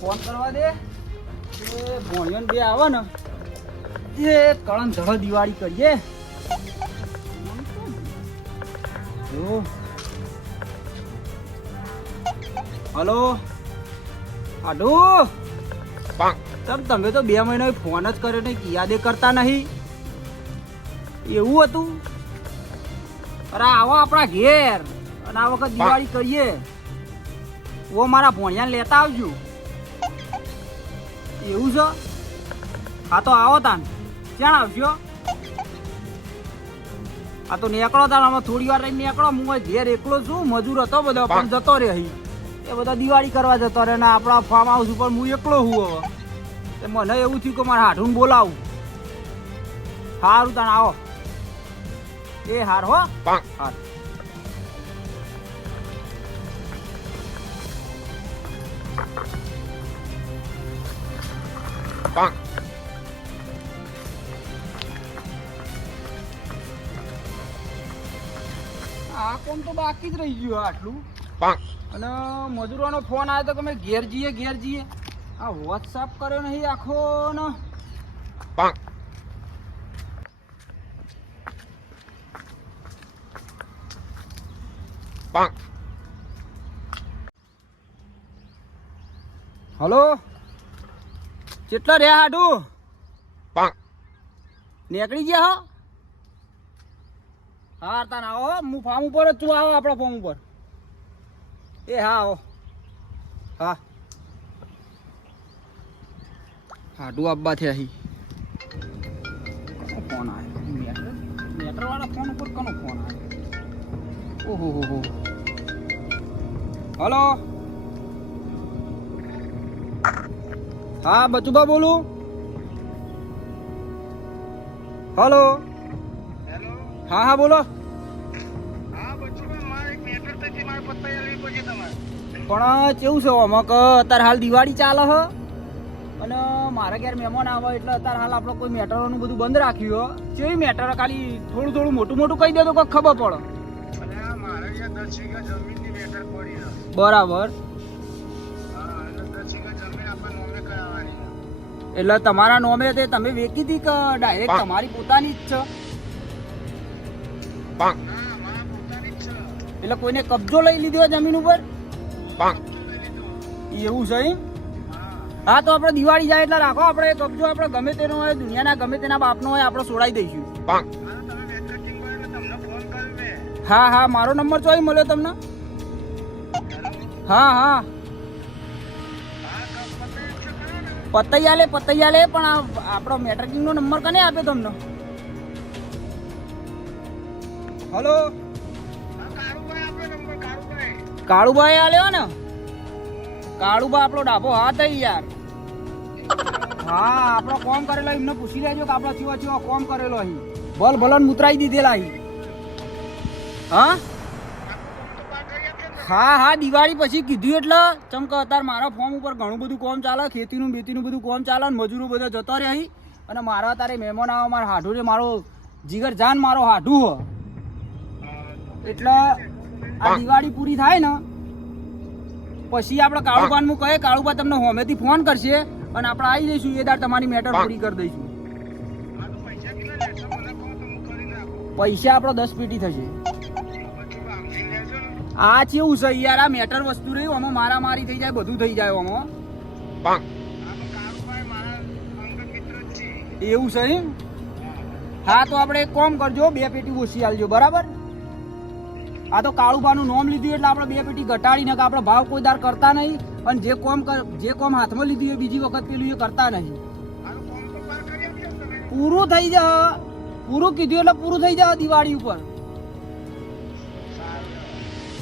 Phone કરવા દે એ ભોણિયન બે આવે ને એ કળણ ધડો દિવાળી કરીએ. હલો આડુ તમે તો 2 મહિના ફોન જ કર્યો નહીં, યાદે કરતા નહીં. એવું હતું? અરે આવો આપણા ઘેર અને આ વખત દિવાળી કરીએ. ઓ મારા ભોણિયાને લેતા આવજો. એવું છે? હા તો આવો તાન. ક્યાં આવશો? આ તો નીકળો તાન, અમે થોડી વાર રહીને નીકળો. હું ઘેર એકલો છું, મજૂર હતો બધો પણ જતો રહે. એ બધા દિવાળી કરવા જતો રહે ને આપણા ફાર્મ હાઉસ ઉપર હું એકલો હું. હવે મને એવું થયું કે મારે હાઠું બોલાવું. સારું તાન આવો. એ હાર હો હાર. આ કોમ તો બાકી જ રહી ગયું આટલું. અને મજૂરોનો ફોન આવ્યો તો કે અમે ઘેર જઈએ. આ વોટ્સઅપ કર્યો નહીં આખો ને. હલો કેટલા રહ્યા હાડું? નીકળી ગયા હો? હા તાન આવો. હું ફાર્મ ઉપર જ છું. આવો આપણા ફાર્મ ઉપર. એ હા આવો. હા હાડું આપવા થયા અહીં. ફોન આવ્યો મેટર વાળા ફોન ઉપર. કોનો ફોન આવ્યો? ઓહો હો. હલો હા બચુભા બોલું. હલો હા હા બોલો. પણ કેવું છે અમુક અત્યારે હાલ દિવાળી ચાલે છે અને મારા ઘેર મહેમાન આવે એટલે અત્યારે હાલ આપણે કોઈ મેટરોનું બધું બંધ રાખ્યું. કેવી મેટર ખાલી થોડું મોટું કહી દે તો કોઈ ખબર પડે. બરાબર. એટલે તમારા નોમે તે તમે વેચી હતી કે ડાયરેક્ટ તમારી પોતાની જ છે? એટલે કોઈને કબજો લઈ લીધો જમીન ઉપર? એવું છે એમ? હા તો આપણે દિવાળી જાય એટલે રાખો. આપણે કબજો આપણે ગમે તેનો હોય, દુનિયાના ગમે તેના બાપનો હોય, આપણે છોડાઈ દઈશું. હા હા મારો નંબર ચોઈ મળ્યો તમને? હા હા પતૈયા લે પણ આપણો મેટરકિંગ નો નંબર કને આપ્યો તમને? હલો કાળુભાઈ આલ્યો ને? કાળુભાઈ આપણો ડાબો હાથ થઈ યાર. હા આપણો કોમ કરેલો એમને પૂછી લેજો કે આપણો ચીવો કોમ કરેલો અહીં. ભલન મુતરાઈ દીધેલા અહીં. હા દિવાળી પછી કીધું એટલે ચમક અત્યારે મારા ફોર્મ ઉપર ઘણું બધું કોમ ચાલે. ખેતીનું બેતીનું બધું કોમ ચાલે. મજૂરો બધા જતો રહે અહીં. અને મારા અત્યારે મહેમાન આવે. મારા હાડું મારો જીગર જાન મારો હાડું હો. એટલે આ દિવાળી પૂરી થાય ને પછી આપણે કાળુબાન કહે, કાળુબા તમને હોમેથી ફોન કરશે અને આપણે આવી જઈશું. એ દાડ તમારી મેટર પૂરી કરી દઈશું. પૈસા આપણો 10 પેટી થશે. આ કેવું છે યાર? આ મેટર વસ્તુ રહ્યું. આમાં મારામારી થઈ જાય, બધું થઈ જાય આમાં. એવું છે એમ? હા તો આપણે એક કામ કરજો, 2 પેટી ઓછી આલજો. બરાબર? આ તો કાળુબાનું નામ લીધું એટલે આપણે 2 પેટી ઘટાડીને કે આપણે ભાવ કોઈ દાર કરતા નહીં. અને જે કોમ હાથમાં લીધું એ બીજી વખત પેલું એ કરતા નહીં. પૂરું થઈ જાય. પૂરું કીધું એટલે પૂરું થઈ જાય દિવાળી ઉપર.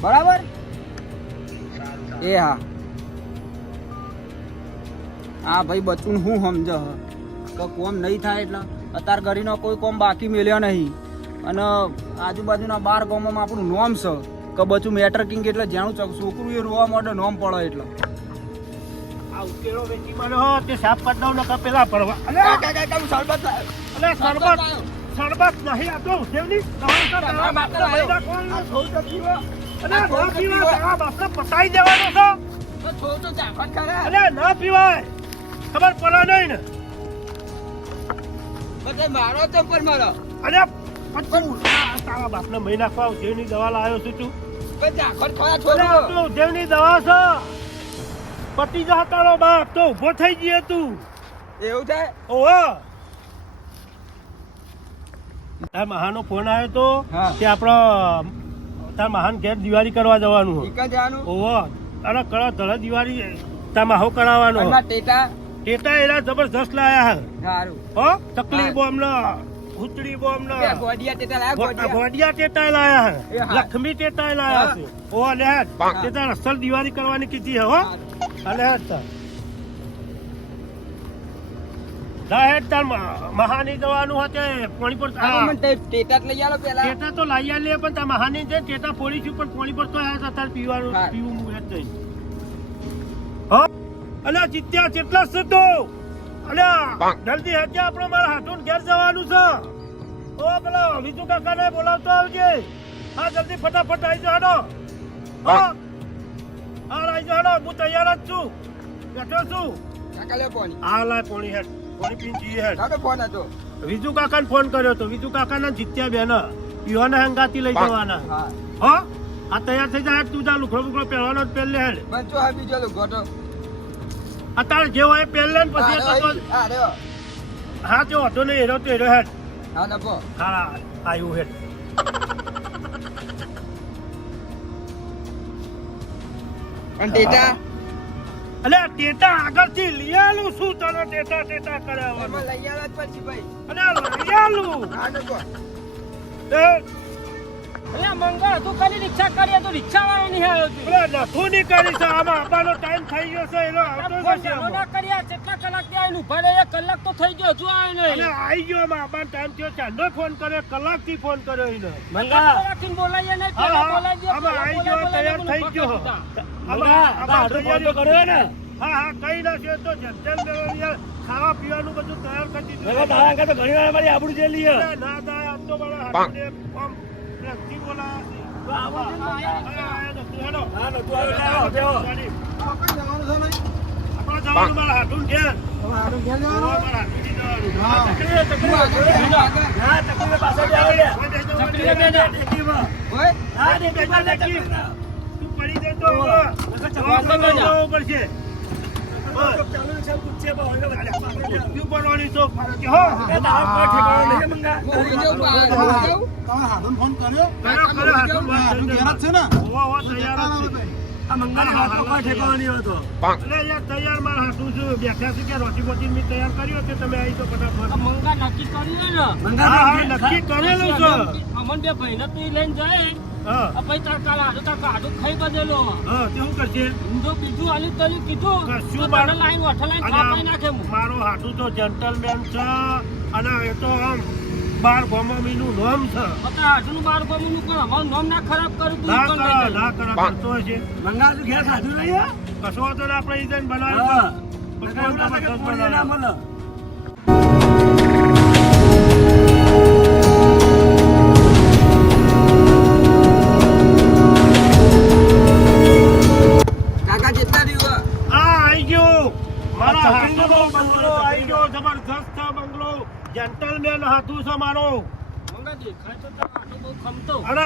બરાબર? એ હા ભાઈ બચું હું સમજ કે કોમ નહીં થાય એટલે અત્યાર ઘડીનો કોઈ કોમ બાકી મેલ્યો નહીં. અને આજુબાજુના 12 ગામોમાં આપણું નોમ છે કબચું મેટર કિંગ એટલે જ્યાંનું છોકરું એ રોવા માંડે નોમ પડે એટલે આ ઉકેલો વેચી મારો તે સાફ કરી દઉં નકર પેલા પડવા અલે શરબત નહીં આ તો ઉઠેવની તારા બાપના મહિના કોણ અલે ના પીવાય તારા બાપને પતાઈ દેવાનો છે અલે ના પીવાય ખબર પડે નહીં ને મારો તો પર મારો અલે પછી તારા બાપને મહિના ખાવ જેની દવા લાવ્યો છું તું ઉદ્યોગની દવા છે પતિ જા તારો બાપ તો ઉભો થઈ ગયો તું એવું થાય ઓહો તાર મહાનો ફોન આવ્યો તો કે આપણો તાર મહાન ઘેર દિવાળી કરવા જવાનું ઓહો અરે કરો ધડે દિવાળી તાર માહો કરાવવાનો ટેટા એના જબરજસ્ત લાયા હો ચકલી બોમ્બ નો હુતડી બોમ્બ નો ગોડિયા ટેટા લાયા લક્ષ્મી ટેટા લાયા છે ઓ લે ટેટા અસલ દિવાળી કરવાની કીધી હે હો અલે તાર મહાની જવાનું હતે પાણી પર ટેટા તો લઈ આલે પણ તાર મહાની છે ટેટા ફોડી છું પણ પાણી પર તો આયા તાર પીવાનું પીવું મુહે જઈ હો અલે જીત્યા કેટલા છે તો અલે જલ્દી હટે આપણો મારા હાટુન ઘેર જવાનું છે ઓ પેલા વિજુ કાકાને બોલાવતો આવજે હા જલ્દી ફટાફટ આવી જાડો હા આવી જાડો હું તૈયાર જ છું બેઠો છું આ લાય પાણી હેડ પાણી પીંચી હેડ વિજુ કાકાને ફોન કર્યો તો વિજુ કાકાના જીત્યા બેન પીવાના હંગાતી લઈ જવાના હા આ તૈયાર થઈ જાય તું જા લુખડો બુખડો પહેરવાનો જ પહેલે હેડ અત્યારે જે હોય પહેલે ને પછી હા તે હતો નહીં એરો તો એરો હેડ હા આવ્યું હેડ અલે ટેટા આગળથી લઈ આલું શું તને ટેટા કરાવવાનું અલે લઈ આલું અલે મંગળ તું ખાલી રિક્ષા કરી તો રિક્ષા વાળો નહીં આવ્યો તું અલે નથું ની કરી છે આમાં આપવાનો ટાઈમ થઈ ગયો છે એનો આવતો નથી ના કર્યા કેટલા કલાક થી આવીને ઉભા રહે 1 કલાક તો થઈ ગયો હજુ આવ્યો નહીં અલે આવી ગયો આમાં આપવાનો ટાઈમ થયો ચાંદો ફોન કર્યો કલાક થી ફોન કર્યો એને મંગા કલાકથી બોલાઈએ ને પેલા બોલાઈએ આમાં આવી ગયો તૈયાર થઈ ગયો આમાં તૈયારી કર્યો ને હા કઈ ના છે તો જંતલ મેળવ્યા ખાવા પીવાનું બધું તૈયાર કરી દીધું તો ઘણી વાર મારી આબરૂ જે લીએ ના આમ તો મારા હાથે આમ પ્રતિ બોલા નક્કી કરેલું છે અમન બે ભાઈ ને તું લઈને જાય પછી તાર કાઢું ખાઈ બદલો શું કરશે જો બીજું આલી તલી કીધું શું લાઈન ખાપાઈ નાખે મારો હાથું તો જેન્ટલમેન છે અને એ તો આમ 12 ગોમમીનું નામ છે હાથું 12 ગોમનું પણ અમારું નામ ના ખરાબ કર્યું ના ખરાબ કરતો હશે મંગાજુ ઘેર ખાધું નહીં કશો તો આપણે ઈજન બનાવ્યું જેન્ટલમેન હાથું છે મારો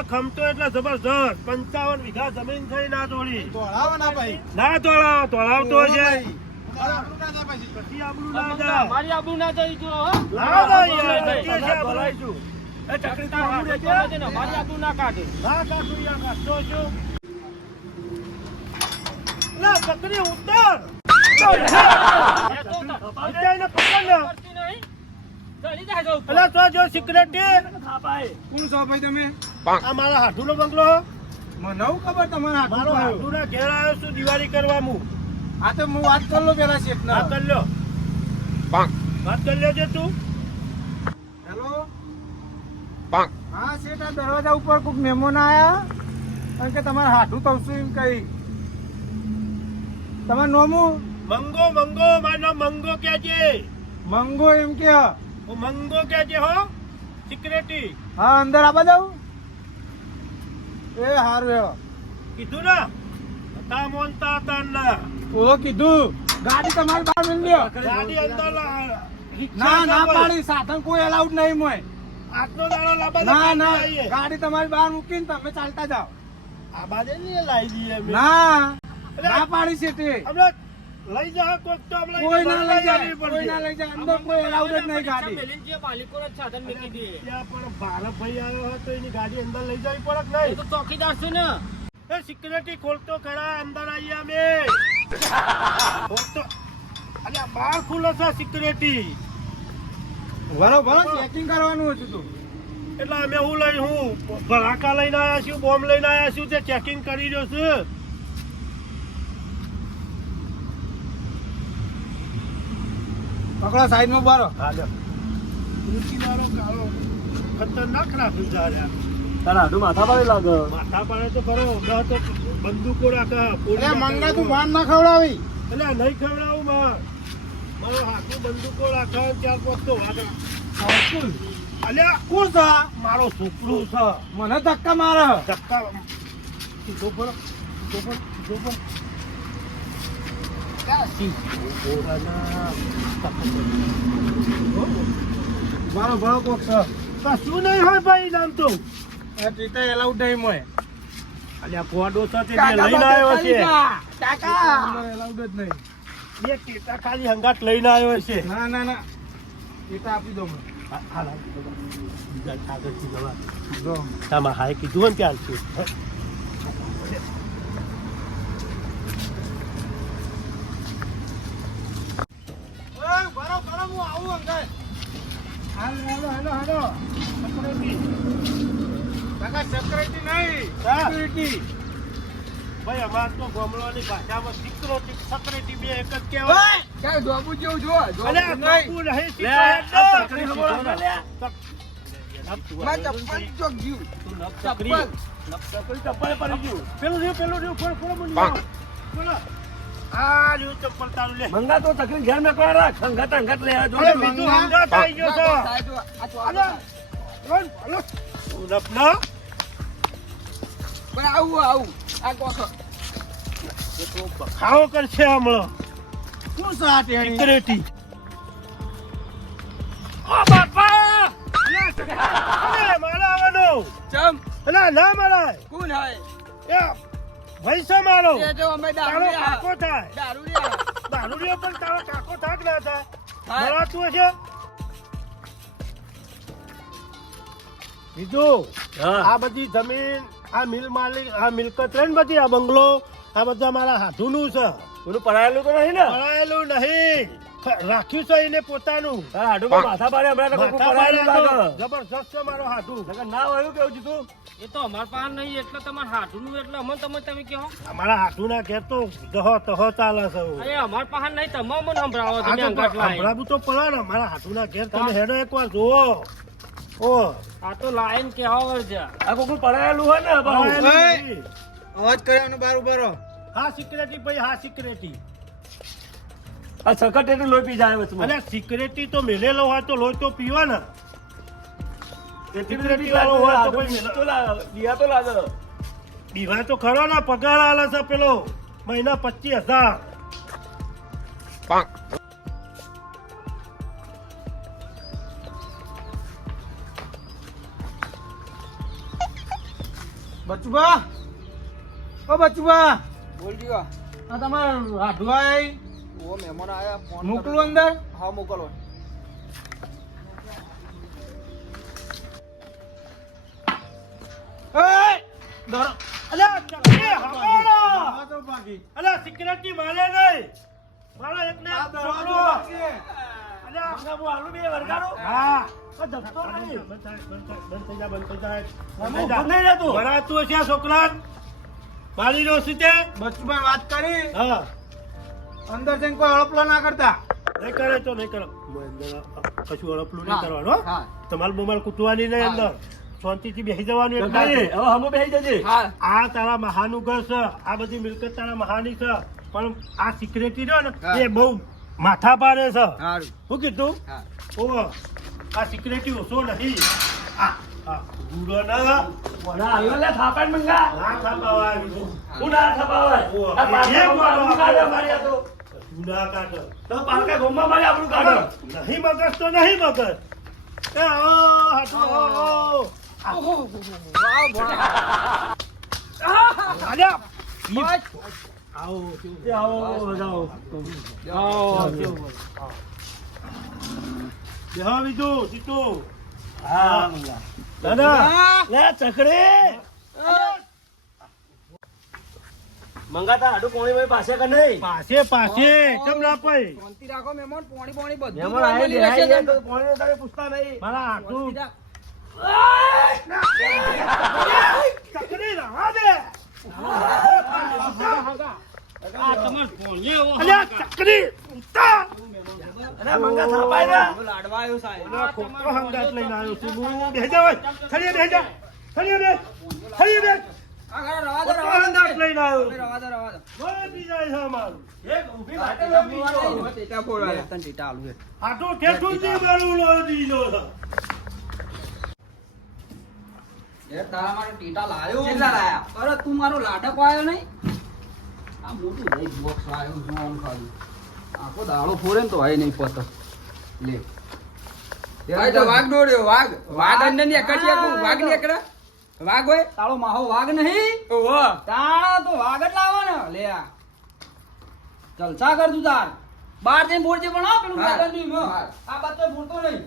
ખમતો એટલે જબરજસ્ત 55 વીઘા જમીન થઈ ના તોડી ના તોડાવતો છે મારી આબરૂ ના જઈ જો મારી આબરૂ ના કાઢે ચકરી ઉતર મારા હાથુનો બંગલો મને ખબર તમારા મારો હાથુના ઘેર આવ્યો છું દિવાળી કરવા આ તો હું વાત કરી લો પેલા શેઠ વાત કરી લ્યો વાત કરી લ્યો છે તું હેલો હા શેઠ આ દરવાજા ઉપર કોઈક મહેમાન આયા કારણ કે તમારે હાથું થવું છું એમ કઈ તમારું નોમું મંગો મંગો મારું નામ મંગો કહેજે. મંગો એમ કે હું મંગો કહેજે હો સિક્રેટી. હા અંદર આપવા દઉં એ હારું એવો કીધું ને હતા મોનતા હતા ના. ઓ કીધું ગાડી તમારી બહાર મેલી લ્યો. ગાડી અંદર ના ના પાડી સાધન કોઈ અલાઉડ નહીં મોય આટલો દાડો લાંબા ના ના ગાડી તમારી બહાર મૂકીને તમે ચાલતા જાઓ આ બાજે નહીં લાવી દઈએ અમે. ના ના પાડી છે તે હમણાં લઈ જા કોક તો હમણાં કોઈ ના લઈ જાય જવી પડશે. કોઈ ના લઈ જાય અંદર કોઈ અલાઉડ જ નહીં ગાડી મેલીને જે માલિકોને જ સાધન મૂકી દે. ત્યાં પણ ભારતભાઈ આવ્યો હોય તો એની ગાડી અંદર લઈ જવી પડે કે એ નહીં? તો ચોકીદાર છે ને. એ સિક્યુરિટી ખોલતો ખરા, અંદર આવીએ અમે. ખોલતો અલ્યા બહાર ખુલ્લો છે સિક્યુરિટી. બરોબર ચેકિંગ કરવાનું હતું તું એટલે અમે હું ભડાકા લઈને આવ્યા છું, બોમ્બ લઈને આવ્યા છું, તે ચેકિંગ કરી રહ્યો છું. પકડો સાઈડ માં બારો હાલો ઊંચીવાળો કાળો ખતરનાક રાખ્યું છે આ. તારા હાડું માથા પાડે લાગે માથા પાડે તો ખરો, ના તો બંદૂકો રાખે. અરે મંગા તું માન ના ખવડાવી એટલે નહીં ખવડાવું માર. મારો હાથું બંદૂકો રાખે ત્યાર પછી તો વાગે. અલ્યા કોણ છે મારો છોકરો છે. મને ધક્કા મારે ધક્કા સીધો પડો, સીધો પડો, સીધો પડો. મારો ભાવ કોક છે કશું નહીં હોય ભાઈ નામ તો. આ ટીટા એલાઉડ નહીં મોય અલ્યા પોડો છે તે જે લઈને આવ્યો છે. અંદર એલાઉડ જ નહીં બે ટેટા ખાલી હંગાટ લઈને આવ્યો છે. ના ના ના ટીટા આપી દો મને બીજા કાગળથી જવા. દો આમાં હાય કીધું હોય ને ત્યાં છે. ઓય બરો બરો હું આવું અંદર હાલો હાલો હાલો કાકા સેક્યુરિટી નહીં હા. સિક્યુરિટી ભાઈ અમાર તો ગોમડાની ભાષામાં સિક્યુરિટી બે એક જ કહેવાય. ક્યાં ડોબુ જેવું જો અલ્યા બાપુ નહીં લે, સિક્યુરિટી. આ ચકરી ખબર આપે લે. પેલું રહ્યું, ફોડ મને લાવો. બોલો. આ રહ્યું ચપ્પલ તારું લે. મંગા તો તકલીફ ઘેર મેં કોઈ રાખ સંગત અંગત લે જો અરે બીજું હંગાત આવી ગયો છે. અલ્યા, રન, હાલો. ઉનપના. ખાવો કરશે હમણાં શું સાટ એની સિક્યુરિટી. ઓ બાપા! અલ્યા, મારે આવવાનું. ચમ અલ્યા, ના મરાય. કોણ હોય એ ભાઈ છે મારો. તે જો અમે તારો કાકો થાય. દારૂડિયા દારૂડિયો પણ તારો કાકો થાય કે ના થાય? થાય. મરાતું હશે? બીજું આ બધી જમીન, આ મિલ માલિક, આ મિલકત રહી ને બધી, આ બંગલો, આ બધા મારા હાથુનું છે. પેલું પડાયેલું તો નહીં ને પડાયેલું નહીં, રાખ્યું છે એને પોતાનું. તારા હાડુમાં માથા પાડે હમણાં તો કોઈક માથા પડાયેલું પાડે લાગે તો જબરજસ્ત છે મારો હાથું. નકર ના હોય કેવું જીતું એ તો અમાર પાસે નહીં એટલે તમારે હાથુનું એટલે અમને તમે કહો. અમારા હાથુના ઘેર તો જહો તહો ચાલે છે. અરે અમાર પાસે નહીં તમે મને સંભળાવો આ તમે તો અંગાટ લાય. સંભળાવું તો પડે ને. મારા હાથુના ઘેર તમે હેડો એકવાર જુઓ. ઓ આ તો લાઈન કહેવા છે. આ કોઈક પડાયેલું હોય ને પડાયેલું બાબુ. નહીં. અવાજ કર્યો બાર ઉભા હા સિક્યુરિટી ભાઈ, હા સિક્યુરિટી. આ સકટેટી લોહી પી જાય વચમાં અને સિક્યુરિટી તો મેલેલો હોય તો લોહી તો પીવા ને. સિક્યુરિટી વાળો હોય તો કોઈ મેલો તો લાગે દિયા તો લાગે બીવાય તો ખરો ને. પગાર આલે છે પેલો મહિના 25,000. બચુબા ઓ બચુબા બોલજો આ તમારે હાડવાઈ ઓ મહેમાન આયા ફોન મોકલું અંદર હા મોકલો એ દરો અલ્યા એ હમારો. આ તો બાકી અલ્યા સિક્યુરિટી મારે નહીં. મારો એકને આ એક દરો છોકરો. બાકી અલ્યા મંગા હું આલુ બે વરગાડું હા તો જપતો નહીં. બંધ થઈ જાય, બંધ થઈ જાય. હું ઉભો નહીં રહેતું. ભરાતું હશે આ છોકરા. મારી રહ્યો છે તે. બચુબા વાત કરી હા અંદર જઈને કોઈ હળપલો ના કરતા નહીં કરે તો નહીં કરો. કશું અડપલું નહીં કરવાનું હો. હા તમારે બોમાલ કૂટવાની નહીં અંદર. શાંતિથી બેસી જવાનું એમ જગાજી, થાય. હવે હમો બેસી જજે. હા આ તારા મહાનું ઘર છે, આ બધી મિલકત તારા મહાની છે, પણ આ સિક્રેટરી રહ્યો ને હા. એ બહુ માથા પાડે છે. સારું શું કીધું? હા ઓહો, આ સિક્રેટરી ઓછો નહીં. આ ગુડો ના વડા આવ્યો લે થાપાડ મંગા. ના ખાપાવા આવી. હું ના થપાવાય. આ પારકા ગોમમાં આપણું કાઢે અમારી આ તો. ગુના કાઢો. તો પારકા ગોમમાં મારી આપણું કાઢે. નહીં મગજ તો નહીં મગજ. એ ઓ હાટુ ઓ વાવ ભણા આલ્યા. બસ. આવો એ આવો, જાઓ. બેહો બીજું જીતુ. હા મંગા. દાદા લે ચકડી. મંગા તાર હાડું કોણી ભાઈ પાસે કે નહીં? પાસે પાસે કેમ ના પઈ? શાંતિ રાખો મહેમાન પાણી પાણી બધું મહેમાન આઈ મળી ગયા, રહેશે આઈ ગયા તમને. તો કોણીને તારે પૂછતા નહીં. મારા હાટુ શાંતિ રાખ. ચકડી રવા દે. આ તમાર ભોળીએ એવો અલ્યા ચકડી ઉતા. અરે મંગા થાપાય ને. હું લાડવા આવ્યો સાહેબ ઓલા ખોટો હંગાત લઈને આવ્યો છું. હું બેહી જા ઓય. થળીએ બેહી જા. થળીએ બે. થળીએ બે. આ ઘરે રવા દો ખોટો રવા દો હંગાત લઈને આવ્યો. રવા દો રવા દો ઓય બીજા છે અમારું. એક ઊભી વાટે બીજો. ટેટા ફોડવા તને ટેટા આલુ છે આટો ઠેઠું જ મારું લો દીધો છે. યાર તારા માટે ટેટા લાયો કેટલા લાયા અરે તું મારો લાડક આવ્યો નહીં આ મોટું ભાઈ બોક્સ લાયો છું આમ ખાલી આખો દાડો ફોડે ને તો આય નહીં પત લે ભાઈ તો વાઘ દોડ્યો વાઘ વાઘ અંદર ની એકડ છે વાઘ ની એકડ વાઘ હોય તાળો માહો વાઘ નહીં ઓહો તાળા તો વાઘ જ લાવો ને લે આ જલસા કર તું તાર બાર જઈને બોલજે પણ હા પેલું મેદાન ની આ બાત તો બોલતો નહીં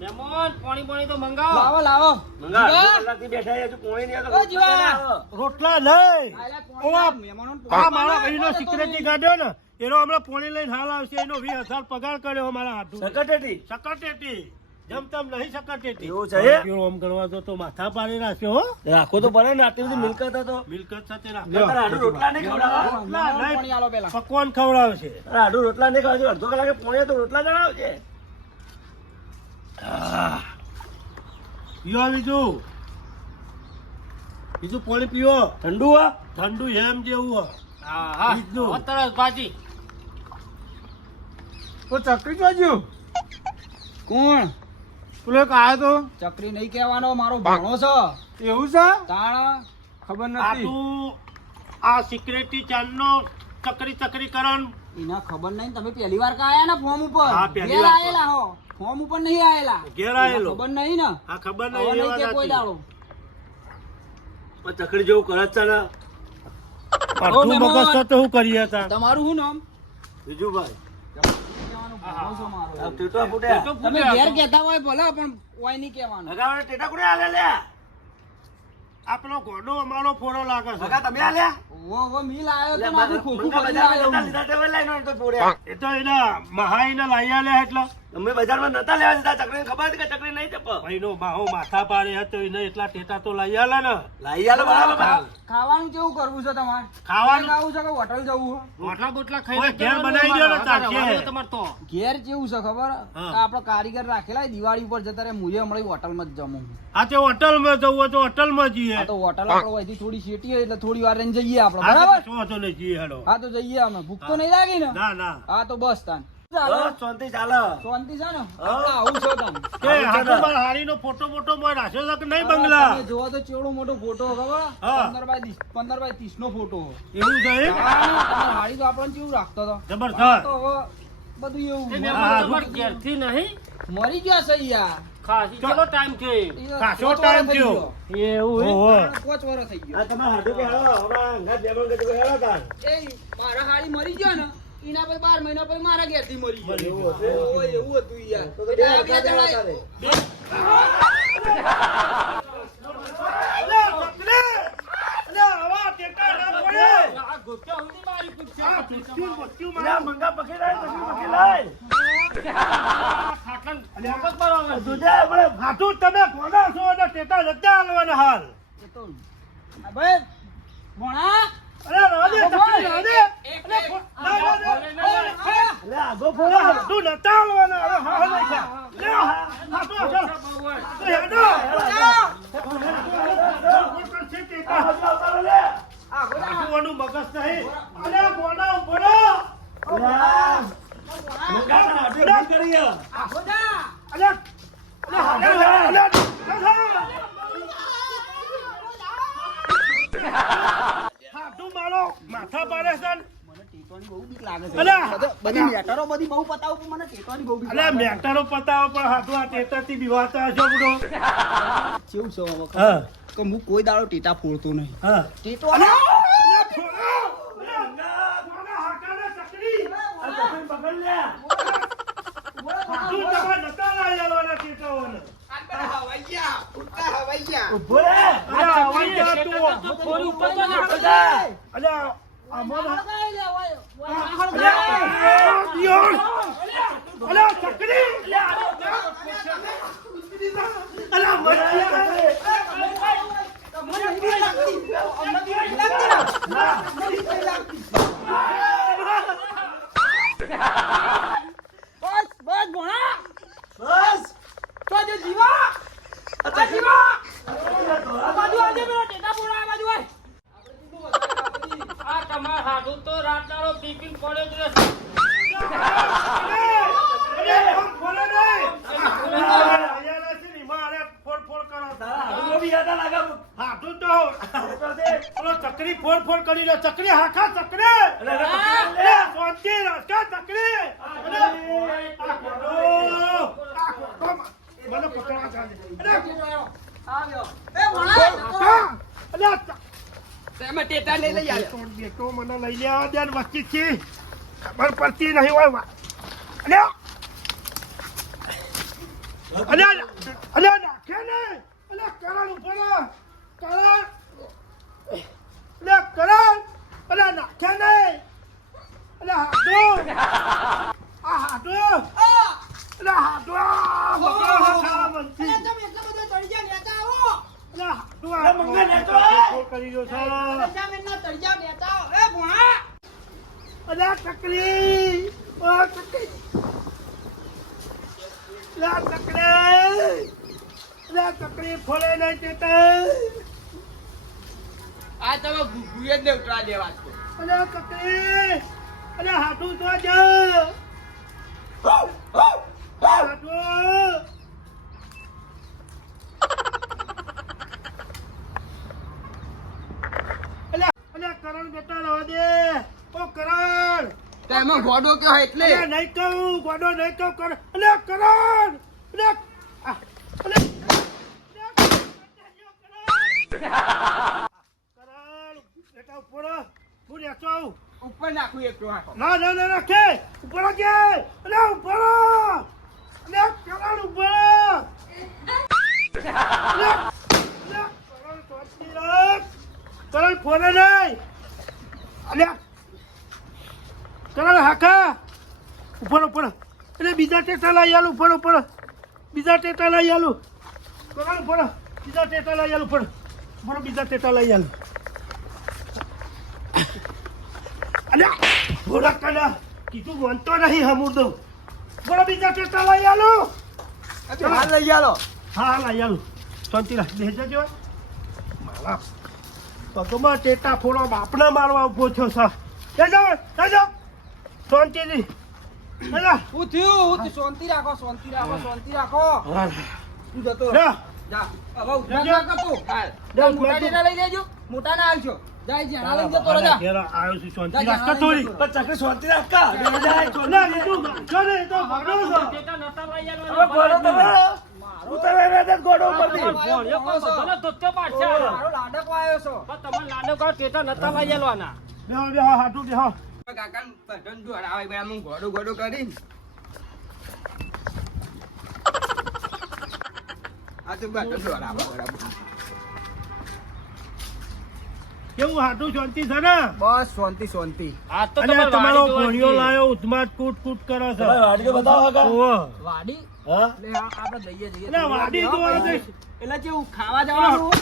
મહેમાન પાણી તો મંગાવો. લાવો લાવો મંગા જીવા. અડધો કલાકથી બેઠા છે, હજુ કોણી નહીં આવ્યો ઓ તો જીવા. રોટલા નહીં. આયલા ઓવા. પોણી મહેમાનોને આ પોણી મારા બનાવે ભાઈનો તો સિક્રેટરી નહીં. કાઢ્યો ને એનો હમણાં પોણી લઈને હાલ આવશે. એનો 20,000 પગાર કર્યો મારા હાથું. સકટેટી. સકટેટી. જેમ તેમ નહીં સકટેટી. એવું છે હે? કેવો આમ કરવા દો તો માથા પાડી નાખ્યો હો. રાખો તો પડે ને, આટલી બધી મિલકત હતો. મિલકત સાથે તારે રાખો. હાડું રોટલા નહીં ખવડાવવા? ના, મહેમાનોને નહીં. પોણી આલો પેલા પકવાન ખવડાવે છે. તારે હાડું રોટલા નહીં ખવડાવવા? અડધો કલાકે પોણીએ તો રોટલા જણાવજે. પીવો બીજું. બીજું પાણી પીવો. ઠંડુ હા? ઠંડુ એમ જેવું હો. હા હા બીજું. તરત ભાજી. ચકરી જોજો કોણ પેલો એક આયો ચકરી નહીં કહેવાનો મારો ભાણો છે તો એવું છે? તાણા ખબર આ તું આ સિક્રેટરી ચાંદનો ચકરી ચકરી કરણ. એના ખબર નહીં તમે પહેલી વાર કા આયા ને ફોર્મ ઉપર હા, પહેલી ઘેર વાર. આયેલા હો ફોર્મ ઉપર નહીં આયેલા ઘેર આયેલો. ખબર નહીં ને આ ખબર હવે નહીં નહીં એવા કે કોઈ નથી. દાડો પણ ચકડી જેવું કરે જ છે ને. અડધું મહેમાન. મગજ તો હું કરીએ હતા. તમારું શું નામ બીજું ભાઈ કહેવાનું ભાણો છે મારો. આ ટેટો ફૂટ્યા. તમે ઘેર કહેતા હોય ભલે પણ ઓય નહીં કહેવાનું ભગા ટેટા કોને આલ્યા લ્યા? આ પેલો ઘોડો અમારો ફોડો લાગે છે. ભગા તમે આલ્યા? ઓ મિલ આવ્યો લે, તો મારું ખોખું મંગા પડી બજારમાં આવ્યો નતા લીધા તે હવે લઈને તો ફોડ્યા. એ તો એના મહાઈને લઈ આલ્યા એટલે અમે બજારમાં નતા લેવા દીધા. ચકડીને ખબર હતી કે ચકડી નહીં ચપ્પ. ભાઈનો માહો માથા પાડે હતો એને એટલા ટેટા તો લઈ આલે ને. લાઈ આલો બરાબર બરાબર. ખાવાનું કેવું કરવું છે તમારે ખાવાનું ખાવું છે કે હોટલ જવું છે રોટલા બોટલા ઓય, ખાઈને ઘેર બનાવી દ્યો ને તાર ઘેર. તમાર તો ઘેર કેવું છે ખબર હા. આપડે કારીગર રાખેલા દિવાળી ઉપર જતા રહે મુજે હમણાં હોટલમાં જ જમું આ તે હોટલમાં જવું હોય તો હોટલમાં જઈએ. આ તો હોટલ આપડે અહીંથી થોડી શેટી હોય એટલે થોડી વાર રહીને જઈએ આપડે આ બરાબર તો શું હતો ને જઈએ હેડો. હા તો જઈએ અમે ભૂખ તો નહીં લાગી ને ના ના હા તો બસ તાન બસ, શાંતિ ચાલે. શાંતિ છે ને આપણે આવું છે તાન કે હાથો મારા હારીનો ફોટો મોટો મોય રાખ્યો છે કે નહીં બંગલા? તમે જોવો તો ચેવડો મોટો ફોટો ખબર હા. 15 બાય 30 નો ફોટો એવું છે એમ? હાડી તો આપણને કેવું રાખતો હતો જબરદસ્ત. તો હવે બધું એ એવું મહેમાન તમાર ઘેરથી નહીં મરી ગયા છે યાર ખાસી કેટલો ટાઈમ છે એ ખાસો 5 time વર્ષ થઈ થયો. ગયો. એવું ઓહો. 5 વર્ષ થઈ ગયો આ તમારા હાડું કે હાલો, હમણાં અંગાત બેમાન કે તું હેલો તાર. એ મારા હાડી મરી ગયો ને એના પછી 12 મહિના પછી મારા ઘેરથી મરી ગયો એવું હશે? ઓય, એવું હતું યાર તો બે એટલે આ હજાર બે જણા- તારે. અલે, ચકલી! અલે, આવા ટેટા ના પડે. આ ગોત્યા સુધી મારી પૂછશે. આ ચૂસ્યું બચ્યું લે, મારા. મંગા પકડી લાય, ચકડી પકડી લાય. ખાટલાને મફત ભરવાનું. દૂધે આપણે હાથું તમે કોના છો અને ટેટા જતા હાલવાના હાલ. એ તો આ ભાઈ ભણા અરે રાધે ચકરી રાધે અરે આગો ફોડો તું નતા આવવાના અરે હા નહીં ખા લે હા તો હેડો આગોનું મગજ નહીં અરે બોના બોલો માથા પાડે છે મને ટેટવાની બહુ બીક લાગે છે. અલ્યા! બધી મેટરો બધી બહુ પતાવું પણ મને ટેટવાની બહુ બીક અલ્યા લાગે છે. મેટરો પતાવો પણ હાથું આ ટેટાથી બીવાતા હશો બધો કેવું છે હવે ખબર? હા કે હું કોઈ દાડો ટેટા ફોડતો નહીં. હા ટેટો થોડી ઉપર તો નાખો. બસ બસ ભોણા બસ તો જે જીવા આ જીવા આ બાજુ આજે મેરો ટેટા ફોડા આ બાજુ આય. આ તમાર હાથું તો રાતદાડો પીપીન પડ્યો જ રહેશે. ચકરી ફોડ ફોડ કરી લો ચકરી હાખા ચકરી ચકરી મને પકડવા ચાલે આવ્યો એ ભોણા તમે ટેટા લઈ લઈ આવ્યો. બેટો મને લઈ લેવા દે વચ્ચે છે ખબર પડતી નહીં હોય અલ્યા નાખે ને અલ્યા કરણ ઉપર કરણ અલ્યા કરણ અલ્યા નાખે ને અલ્યા હાડો અલ્યા હાડો બકરા બનતી કરી દો છો અલ્યા ચકરી ઓ ચકરી લા ચકરી ફોડે નહીં તે આ તમે ગુએ જ ને ઉતરા દેવા છો. અલ્યા ચકરી અલ્યા હાથું તો જ હાથું અલ્યા કરણ બેટા રહો દે ઓ કરણ તેમાં ગોડો કયો એટલે અલ્યા નહીં કહું ગોડો નહીં કહું કરણ અલ્યા કરણ કરણ બેટા ઉપર હું રહેતો આવું ઉપર નાખું એક તો હાથો. ના ના ના રાખે ઉપર કે અલ્યા ઉપર અલ્યા કરણ ઉપર કરણ ફોને નહીં અલ્યા કરણ હાકા ઉપર ઉપર એટલે બીજા ટેટા લઈ આલું ઉપર ઉપર બીજા ટેટા લઈ આલું કરણ ઉપર બીજા ટેટા લઈ આલું ઉપર ઉપર બીજા ટેટા લઈ આલું અલ્યા ભોળા કલા કીધું વનતો નહીં હમુર દઉં બોલો બીજા ટેટા લઈ આલું હાલ લઈ આલો. હા લઈ આલું શાંતિ રાખ બેસી જજો મારા પગમાં ટેટા ફોડો બાપને મારવા ઉભો થયો છે જજો શાંતિથી હું થયું હું શાંતિ રાખો શાંતિ રાખો શાંતિ રાખો. તું જતો રહો. જા જા હવે ઉઠા જજો. ના કરતો. હાલ. જા, મોટા ઉઠા ટેટા લઈ લેજો મોટા ના આવજો. જાય જ્યાં લઈ જતો રહો જા. ઘેર આવ્યો છું શાંતિ જા, રાખ જા, થોડી જા. પણ ચકરી શાંતિ રાખ કા ના એ તું જો ને એ તો ભાગો છો ટેટા નતા લઈ હવે આવવાના. ગોળો તમે ઉતારે રહે ગોળો ઉપરથી ભણ્યો પણ બધાને ધોત્યો પાડશે. મારો લાડકો આવ્યો છો. પણ તમારે લાડો કાઢો, ટેટા નતા લઈ આવવાના. બેહો બેહો હાટુ બેહો કાકાને પધન દોડાવે બે આમ ગોડો ગોડો કરીને. આ તો બટન દોડાવે બરાબર. કેવું હાટુ શાંતિ છે ને બસ શાંતિ શાંતિ. આ તો અને તમારે તમારો વાડી ભણિયો જોવાની. લાયો ઉધમાટ કૂટ કૂટ કરે છે ઓહો. વાડી હા એટલે આપણે જઈએ જઈએ. એટલે વાડી જોવા દે. એટલે કેવું ખાવા જવાનું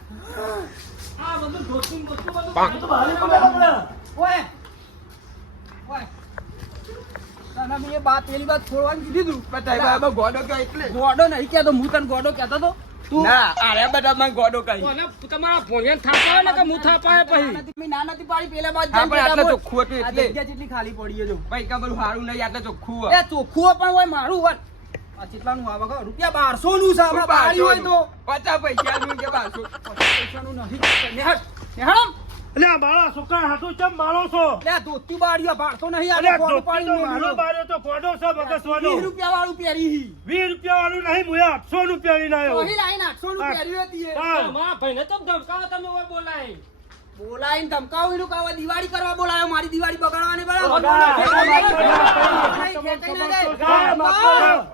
આ બધું ધોતીને બધું બધું ઓય ઓય તને મેં એ વાત પેલી વાત છોડવાનું કીધું તું ગોડો કે એટલે ગોડો નહીં કહેતો હું તને ગોડો કહેતો તો તું ના અરે બધા મને ગોડો કહી કોને તમારા ભોજન થાપાય ને કે હું થાપાય પછી મેં ના નથી પાડી પેલા બાદ હા, પણ આટલે ચોખ્ખું હતું આ એટલે. જગ્યા જેટલી ખાલી પડી છે જો ભાઈ કા બધું સારું નહીં આટલે ચોખ્ખું એ ચોખ્ખું પણ હોય મારું વાત આ કેટલાનું આવે ખબર? રૂપિયા 1200 નું છે આમાં બારી હોય તો 50 પૈસાનું કે 1200 પૈસાનું નથી નેહટ નેહટ એટલે આ મારા છોકરા હાથું ચમ મારો છો લે આ ધોતી બારીઓ ભાડતો નહીં અરે આ ફોટો ધોતી પાડી તો મારો બાર્યો તો ફોટો છે બગસવાનો 20 રૂપિયા વાળું પહેરી 20 રૂપિયા વાળું નહીં મુએ 800 નું પહેરીને આવ્યો ઓહી લાઈન 800 નું પહેર્યું હતી એ. હા. તમારા ભાઈને તો ધમકાવો તમે ઓય બોલાય બોલાઈને ધમકાવું એનું કાવા દિવાળી કરવા બોલાયો મારી દિવાળી બગાડવાની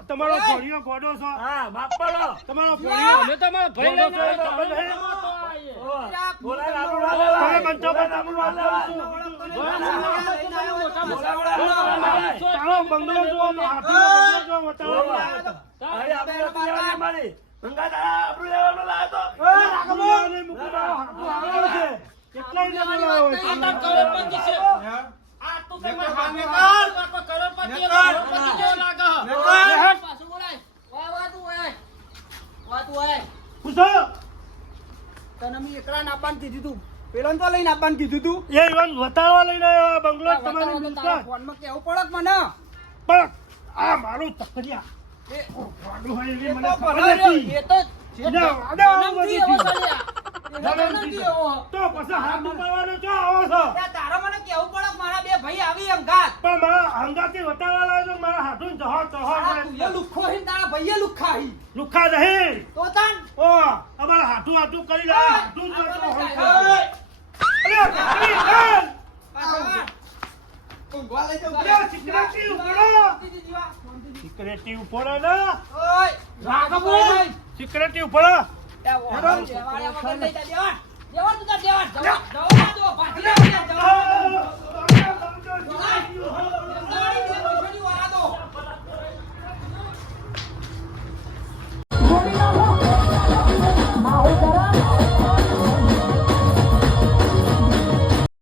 તમારો ફોડિયો ગોડો છો તમારો ફોડિયો અમે તમારા ભાઈ લઈને આવ્યા, તમે તમે નહીં. નહોતા આવ્યા. તમે મંચો પર તમે તારો બંગલો જો હાથીનો બંગલો જો બતાવો અને મૂકી દો. હાથું આગળ છે. કેટલાય ને બોલાવો છે. આ તાર કરોડપતિ છે. આ તો કઈ મારા હામે કાઢ. આ કોઈ કરોડપતિ એ કરોડપતિ જેવો લાગે. પાછું બોલાય વાહ તું ઓય વાહ તું ઓય પૂછો. તને મેં એકલા નાપાન કીધું તું પેલોને તો લઈને આપવાનું કીધું તું એ ઈવન વતાવવા લઈને આવ્યો આ બંગલો જ તમારી તારા મિલકત. ફોનમાં કેવું પડત મને પણ આ મારું તકરિયા એ વાગડું હોય એવી એ મને તો ખબર ભલાયો, નથી. એ તો ના, વાડા જન્મથી બધું એવો થયું. ચાલ્યા. એનો જન્મથી એવો. તો પછી હાથ ઉપાડવાનો ચો આવો છો ત્યાં તારો મને કેવું પડે કે મારા બે ભાઈ આવી અંગાત પણ મારા હંગાથી વતાવવા લાવ્યો તો મારા હાથું જહો તારા તુંએ લુખ્ખો હી ને તારા ભાઈએ લુખ્ખા હી. લુખા નહીં તો તાન ઓ અમારા હાથું હાથું કરી લાવે હાથું જ વાતો હોય છે. અરે કાકી, ઊંઘવા લઈ જાઉં. અરે સિક્રેટરી ઉપડો શાંતિથી જીવા, શાંતિથી. સિક્રેટરી ઉપડો ને ઓય, રાઘવ બોલ. સિક્રેટરી ઉપડો ત્યાં વાળા દેવાળિયામાં બંધાઈ જા, દેવાળ. દેવાળ તું તાર દેવાળ. જવા.